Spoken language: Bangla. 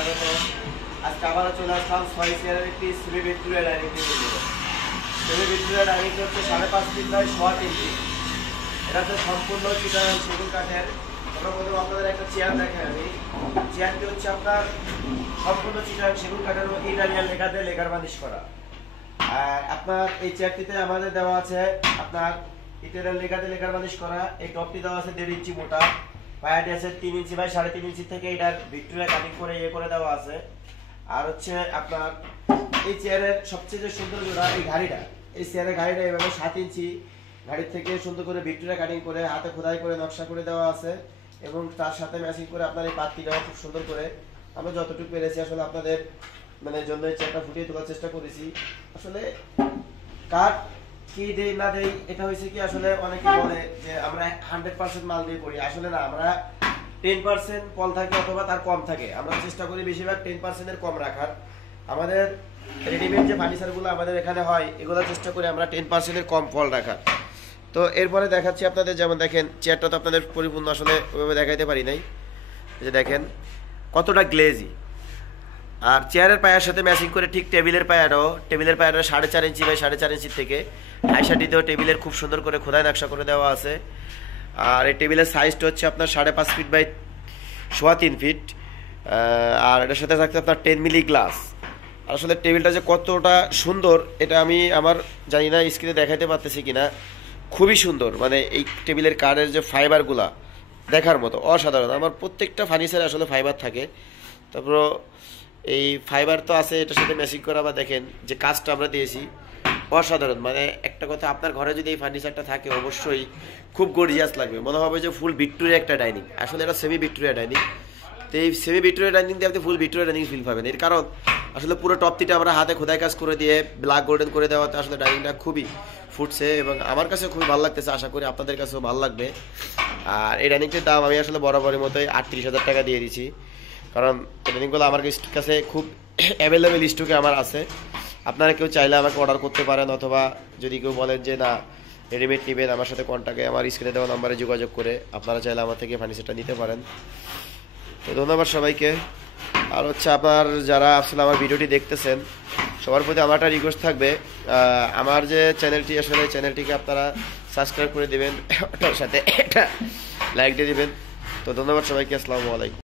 স্বাগত। আজকে আবারও চলে আসলাম 6 চেয়ারের একটি সেমি ভিক্টোরিয়া ডাইনিং টেবিল নিয়ে। সেমি ভিক্টোরিয়া ডাইনিং টেবিল হচ্ছে 5.5 ফিট বাই 3.5 ফিট। এটা হচ্ছে সম্পূর্ণ চিটাগাং সেগুন কাঠের। আমরা প্রথমে আপনাদের একটা চেয়ার দেখেন। আমি চেয়ারটি হচ্ছে আপনার সম্পূর্ণ চিটাগাং সেগুন কাঠের ইটালিয়ান লেখা দিয়ে লেকার বানিশ করা। আর আপনার এই চেয়ারটিতে আমাদের দেওয়া আছে আপনার ইটালিয়ান লেখা দিয়ে লেকার বানিশ করা। এই টপটি দেওয়া আছে 1.5 ইঞ্চি মোটা, পায়াটি আছে 3 ইঞ্চি বাই 3.5 ইঞ্চি থেকে এটার ভিক্টোরিয়া কাটিং করে করে দেওয়া আছে। আর হচ্ছে আপনার এই চেয়ারের সবচেয়ে যে সুন্দর জোড়া এই ঘাড়িটা, এই চেয়ারের ঘাড়িটা এভাবে 7 ইঞ্চি ঘাড়ির থেকে সুন্দর করে ভিক্টোরিয়া কাটিং করে হাতে খোদাই করে নকশা করে দেওয়া আছে এবং তার সাথে ম্যাচিং করে আপনার এই পাত্তিটাও খুব সুন্দর করে আমরা যতটুকু পেরেছি আসলে আপনাদের জন্য এই চেয়ারটা ফুটিয়ে তোলার চেষ্টা করেছি। আসলে কাঠ কি দেই না দেই এটা হয়েছে কি, আসলে অনেকে বলে যে আমরা 100% মাল দিয়ে করি, আসলে না, আমরা 10% ফল থাকে অথবা তার কম থাকে। আমরা চেষ্টা করি বেশিরভাগ 10% এর কম রাখার। আমাদের রেডিমেড যে ফার্নিচারগুলো আমাদের এখানে হয় এগুলো চেষ্টা করি আমরা 10% এর কম ফল রাখার। তো এরপরে দেখাচ্ছি আপনাদের, যেমন দেখেন চেয়ারটা তো আপনাদের পরিপূর্ণ আসলে ওইভাবে দেখাইতে পারি নাই, যে দেখেন কতটা গ্লেজি। আর চেয়ারের পায়ের সাথে ম্যাচিং করে ঠিক টেবিলের পায়াটাও 4.5 ইঞ্চি বাই 4.5 ইঞ্চি থেকে 68 টেবিলের খুব সুন্দর করে খোদাই নকশা করে দেওয়া আছে। আর এই টেবিলের সাইজটা হচ্ছে আপনার 5.5 ফিট বাই 3.25 ফিট। আর এটার সাথে থাকছে আপনার 10 মিলি গ্লাস। আসলে টেবিলটা যে কতটা সুন্দর এটা আমি আমার জানি না স্ক্রিনে দেখাইতে পারতেছি কিনা, খুবই সুন্দর। মানে এই টেবিলের কাঠের যে ফাইবারগুলা দেখার মতো অসাধারণ। আমার প্রত্যেকটা ফার্নিচারে আসলে ফাইবার থাকে, তারপর এই ফাইবার তো আছে, এটার সাথে ম্যাচিং করা। বা দেখেন যে কাজটা আমরা দিয়েছি অসাধারণ। মানে একটা কথা, আপনার ঘরে যদি এই ফার্নিচারটা থাকে অবশ্যই খুব গর্জিয়াস লাগবে, মনে হবে যে ফুল ভিক্টোরিয়া একটা ডাইনিং। আসলে এটা সেমি ভিক্টোরিয়া ডাইনিং। তো এই সেমি ভিক্টোরিয়া ডাইনিং দিয়ে আপনি ফুল ভিক্টোরিয়া ডাইনিং ফিল পাবেন। এর কারণ আসলে পুরো টপটিটা আমরা হাতে খোদাই কাজ করে দিয়ে ব্ল্যাক গোল্ডেন করে দেওয়াতে আসলে ডাইনিংটা খুবই ফুটছে এবং আমার কাছে খুবই ভালো লাগতেছে। আশা করি আপনাদের কাছেও ভালো লাগবে। আর এই ডাইনিংটির দাম আমি আসলে বরাবরের মতোই 38,000 টাকা দিয়ে দিচ্ছি, কারণ ডাইনিংগুলো আমার কাছে খুব অ্যাভেলেবেল স্টকে আমার আছে। আপনারা কেউ চাইলে আমাকে অর্ডার করতে পারেন, অথবা যদি কেউ বলেন যে না রেডিমেড নেবেন, আমার সাথে কন্ট্যাক্টে আমার স্ক্রিনে দেওয়া নাম্বারে যোগাযোগ করে আপনারা চাইলে আমার থেকে ফার্নিচারটা নিতে পারেন। তো ধন্যবাদ সবাইকে। আর হচ্ছে আপনার যারা আসলে আমার ভিডিওটি দেখতেছেন সবার প্রতি আমার একটা রিকোয়েস্ট থাকবে, আমার যে চ্যানেলটি আসলে চ্যানেলটিকে আপনারা সাবস্ক্রাইব করে দেবেন, ওটার সাথে একটা লাইক দিয়ে দেবেন। তো ধন্যবাদ সবাইকে, আসসালামু আলাইকুম।